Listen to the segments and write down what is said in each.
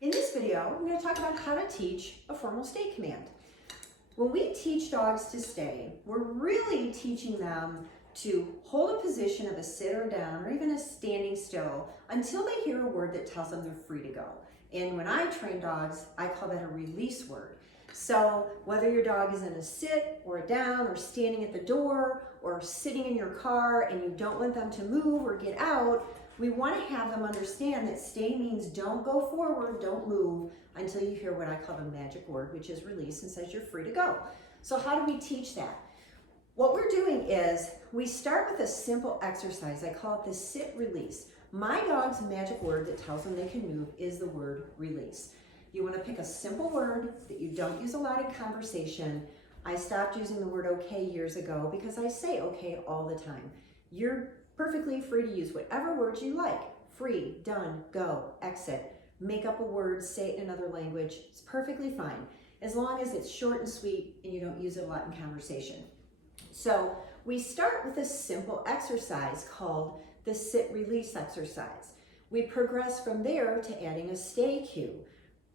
In this video, I'm going to talk about how to teach a formal stay command. When we teach dogs to stay, we're really teaching them to hold a position of a sit or down or even a standing still until they hear a word that tells them they're free to go. And when I train dogs, I call that a release word. So whether your dog is in a sit or a down or standing at the door or sitting in your car and you don't want them to move or get out, we want to have them understand that stay means don't go forward, don't move until you hear what I call the magic word, which is release and says you're free to go. So how do we teach that? What we're doing is we start with a simple exercise. I call it the sit release. My dog's magic word that tells them they can move is the word release. You want to pick a simple word that you don't use a lot in conversation. I stopped using the word okay years ago because I say okay all the time. You're perfectly free to use whatever words you like. Free, done, go, exit. Make up a word, say it in another language. It's perfectly fine, as long as it's short and sweet and you don't use it a lot in conversation. So we start with a simple exercise called the sit release exercise. We progress from there to adding a stay cue.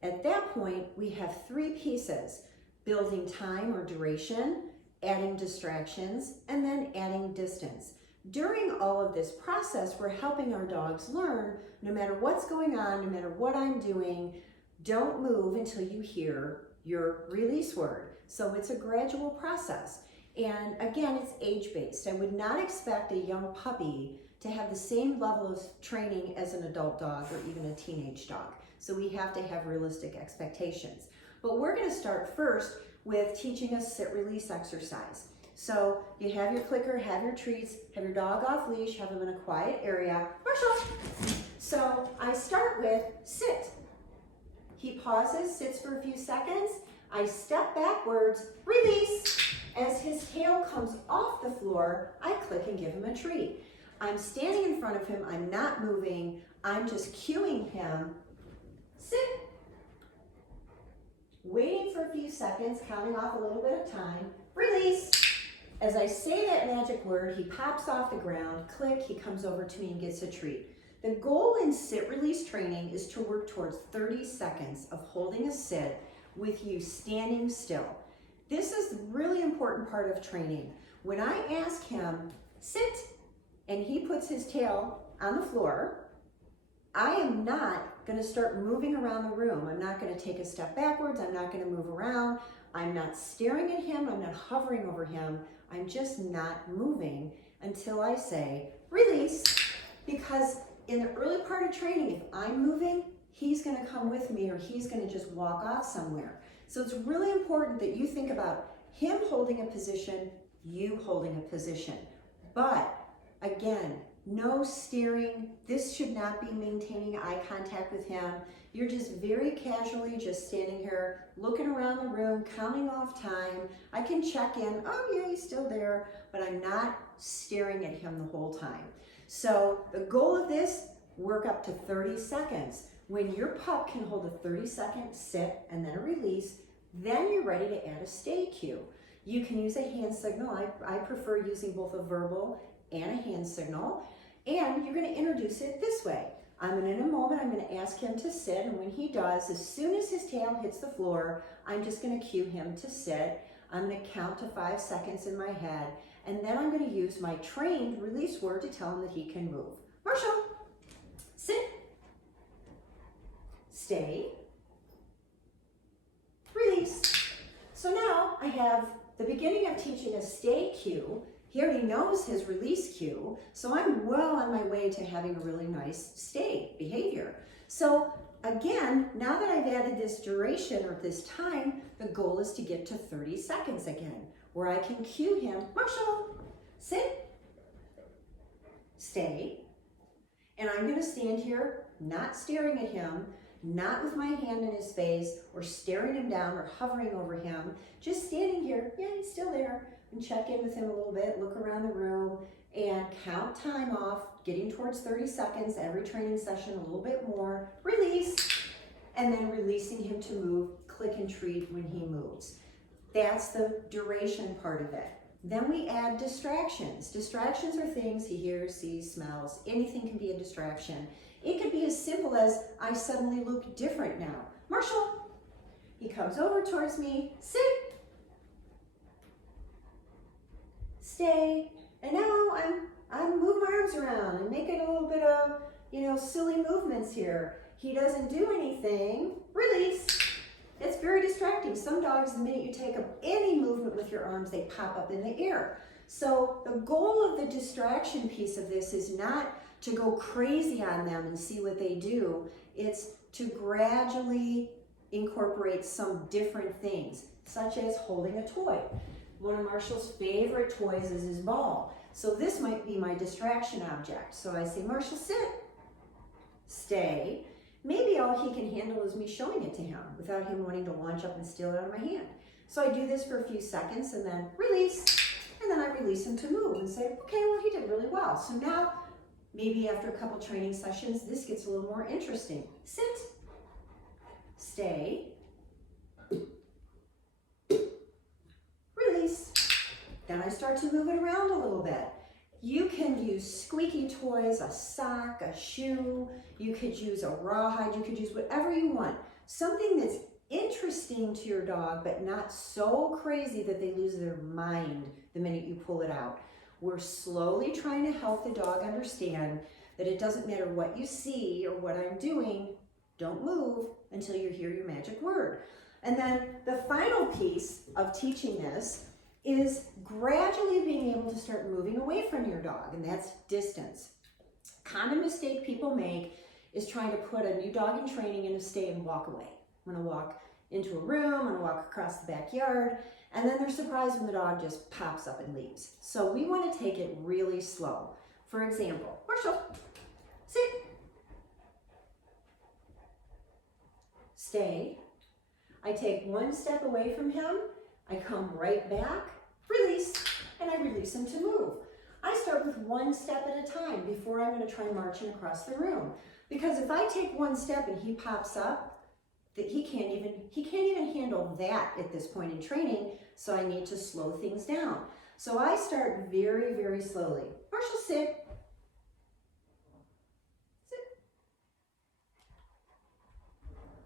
At that point, we have three pieces: building time or duration, adding distractions, and then adding distance. During all of this process, we're helping our dogs learn, no matter what's going on, no matter what I'm doing, don't move until you hear your release word. So it's a gradual process. And again, it's age-based. I would not expect a young puppy to have the same level of training as an adult dog or even a teenage dog. So we have to have realistic expectations. But we're going to start first with teaching a sit-release exercise. So you have your clicker, have your treats, have your dog off leash, have him in a quiet area. Marshall! So I start with sit. He pauses, sits for a few seconds. I step backwards, release. As his tail comes off the floor, I click and give him a treat. I'm standing in front of him, I'm not moving, I'm just cueing him. Sit. Waiting for a few seconds, counting off a little bit of time. Release. As I say that magic word, he pops off the ground, click, he comes over to me and gets a treat. The goal in sit release training is to work towards 30 seconds of holding a sit with you standing still. This is the really important part of training. When I ask him, sit, and he puts his tail on the floor, I am not going to start moving around the room. I'm not going to take a step backwards. I'm not going to move around. I'm not staring at him. I'm not hovering over him. I'm just not moving until I say release, because in the early part of training, if I'm moving, he's going to come with me or he's going to just walk off somewhere. So it's really important that you think about him holding a position, you holding a position. But again, no staring. This should not be maintaining eye contact with him. You're just very casually just standing here, looking around the room, counting off time. I can check in, oh yeah, he's still there, but I'm not staring at him the whole time. So the goal of this, work up to 30 seconds. When your pup can hold a 30-second sit and then a release, then you're ready to add a stay cue. You can use a hand signal. I prefer using both a verbal and a hand signal. And you're going to introduce it this way. In a moment, I'm going to ask him to sit, and when he does, as soon as his tail hits the floor, I'm just going to cue him to sit. I'm going to count to 5 seconds in my head, and then I'm going to use my trained release word to tell him that he can move. Marshall, sit, stay, release. So now I have the beginning of teaching a stay cue. He already knows his release cue, so I'm well on my way to having a really nice stay behavior. So again, now that I've added this duration or this time, the goal is to get to 30 seconds again, where I can cue him, Marshall, sit, stay, and I'm gonna stand here, not staring at him, not with my hand in his face or staring him down or hovering over him, just standing here, yeah, he's still there, and check in with him a little bit, look around the room, and count time off, getting towards 30 seconds every training session, a little bit more, release, and then releasing him to move, click and treat when he moves. That's the duration part of it. Then we add distractions. Distractions are things he hears, sees, smells. Anything can be a distraction. It could be as simple as I suddenly look different now. Marshall, he comes over towards me, sit, stay, and now I'm moving my arms around and making a little bit of, silly movements here. He doesn't do anything, release. It's very distracting. Some dogs, the minute you take up any movement with your arms, they pop up in the air. So the goal of the distraction piece of this is not to go crazy on them and see what they do. It's to gradually incorporate some different things, such as holding a toy. One of Marshall's favorite toys is his ball. So this might be my distraction object. So I say, Marshall, sit, stay. Maybe all he can handle is me showing it to him without him wanting to launch up and steal it out of my hand. So I do this for a few seconds and then release, and then I release him to move and say, okay, well, he did really well. So now, maybe after a couple training sessions, this gets a little more interesting. Sit, stay, release. Then I start to move it around a little bit. You can use squeaky toys, a sock, a shoe. You could use a rawhide. You could use whatever you want. Something that's interesting to your dog, but not so crazy that they lose their mind the minute you pull it out. We're slowly trying to help the dog understand that it doesn't matter what you see or what I'm doing. Don't move until you hear your magic word. And then the final piece of teaching this is gradually being able to start moving away from your dog, and that's distance. Common mistake people make is trying to put a new dog in training in a stay and walk away. I'm gonna walk into a room, I'm gonna walk across the backyard, and then they're surprised when the dog just pops up and leaves. So we wanna take it really slow. For example, Marshall, sit, stay. I take one step away from him, I come right back, release, and I release him to move. I start with one step at a time before I'm going to try marching across the room. Because if I take one step and he pops up, that he can't even handle that at this point in training, so I need to slow things down. So I start very, very slowly. Marshall, sit. Sit.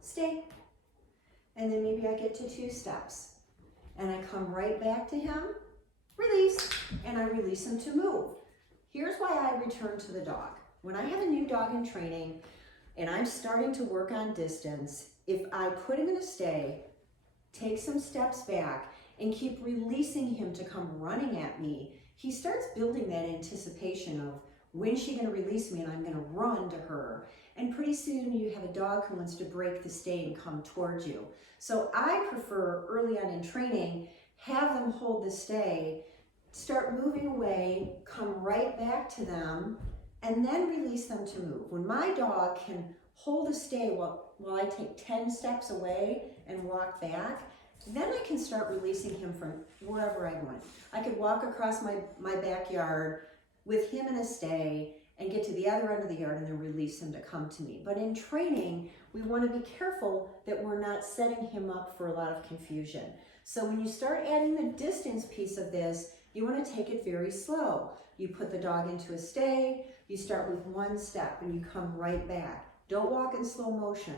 Stay. And then maybe I get to 2 steps. And I come right back to him, release, and I release him to move. Here's why I return to the dog. When I have a new dog in training and I'm starting to work on distance, if I put him in a stay, take some steps back, and keep releasing him to come running at me, he starts building that anticipation of when's she gonna release me and I'm gonna run to her. And pretty soon you have a dog who wants to break the stay and come towards you. So I prefer early on in training, have them hold the stay, start moving away, come right back to them, and then release them to move. When my dog can hold a stay while I take 10 steps away and walk back, then I can start releasing him from wherever I want. I could walk across my backyard with him in a stay and get to the other end of the yard and then release him to come to me. But in training, we want to be careful that we're not setting him up for a lot of confusion. So when you start adding the distance piece of this, you want to take it very slow. You put the dog into a stay, you start with 1 step and you come right back. Don't walk in slow motion.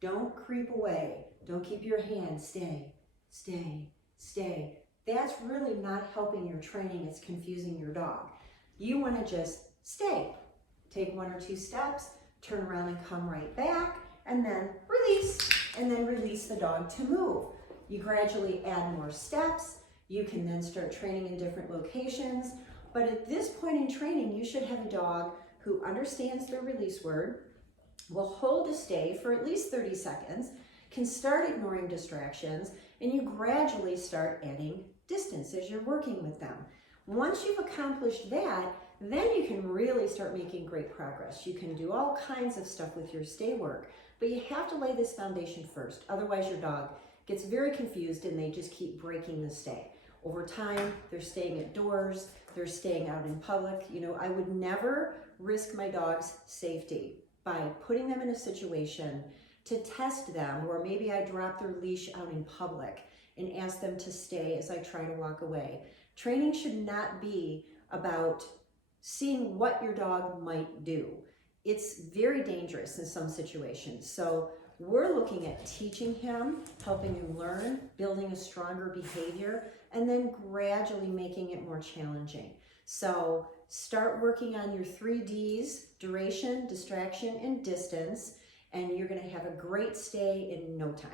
Don't creep away. Don't keep your hand, stay, stay, stay. That's really not helping your training, it's confusing your dog. You want to just stay. Take 1 or 2 steps, turn around and come right back, and then release, and then release the dog to move. You gradually add more steps. You can then start training in different locations. But at this point in training, you should have a dog who understands the release word, will hold a stay for at least 30 seconds, can start ignoring distractions, and you gradually start adding distance as you're working with them. Once you've accomplished that, then you can really start making great progress. You can do all kinds of stuff with your stay work, but you have to lay this foundation first. Otherwise, your dog gets very confused and they just keep breaking the stay. Over time, they're staying at doors, they're staying out in public. You know, I would never risk my dog's safety by putting them in a situation to test them, or maybe I drop their leash out in public and ask them to stay as I try to walk away. Training should not be about seeing what your dog might do. it's very dangerous in some situations. So we're looking at teaching him, helping him learn, building a stronger behavior, and then gradually making it more challenging. So start working on your 3Ds: duration, distraction, and distance, and you're going to have a great stay in no time.